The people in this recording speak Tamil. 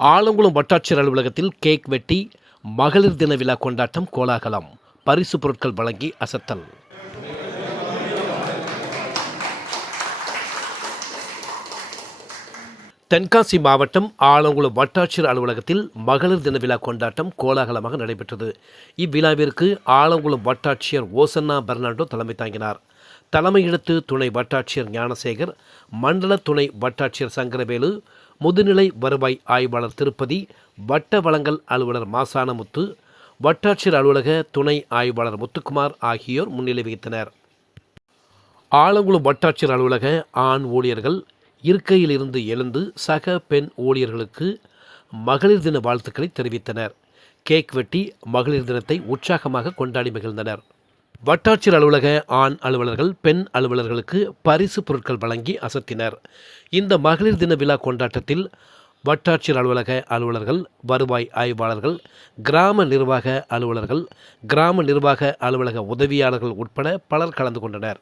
ஆலங்குளம் வட்டாட்சியர் அலுவலகத்தில் கேக் வெட்டி மகளிர் தின விழா கொண்டாட்டம் கோலாகலம். பரிசு பொருட்கள் வழங்கி அசத்தல். தென்காசி மாவட்டம் ஆலங்குளம் வட்டாட்சியர் அலுவலகத்தில் மகளிர் தின விழா கொண்டாட்டம் கோலாகலமாக நடைபெற்றது. இவ்விழாவிற்கு ஆலங்குளம் வட்டாட்சியர் ஓசன்னா பெர்னாண்டோ தலைமை தாங்கினார். தலைமையிடத்து துணை வட்டாட்சியர் ஞானசேகர் மண்டல துணை வட்டாட்சியர் சங்கரவேலு முதுநிலை வருவாய் ஆய்வாளர் திருப்பதி வட்ட வளங்கள் அலுவலர் மாசானமுத்து வட்டாட்சியர் அலுவலக துணை ஆய்வாளர் முத்துக்குமார் ஆகியோர் முன்னிலை வகித்தனர். ஆலங்குளம் வட்டாட்சியர் அலுவலக ஆண் ஊழியர்கள் இருக்கையில் இருந்து எழுந்து சக பெண் ஊழியர்களுக்கு மகளிர் தின வாழ்த்துக்களை தெரிவித்தனர். கேக் வெட்டி மகளிர் தினத்தை உற்சாகமாக கொண்டாடி மகிழ்ந்தனர். வட்டாட்சியர் அலுவலக ஆண் அலுவலர்கள் பெண் அலுவலர்களுக்கு பரிசு பொருட்கள் வழங்கி அசத்தினர். இந்த மகளிர் தின விழா கொண்டாட்டத்தில் வட்டாட்சியர் அலுவலக அலுவலர்கள் வருவாய் ஆய்வாளர்கள் கிராம நிர்வாக அலுவலர்கள் கிராம நிர்வாக அலுவலக உதவியாளர்கள் உட்பட பலர் கலந்து கொண்டனர்.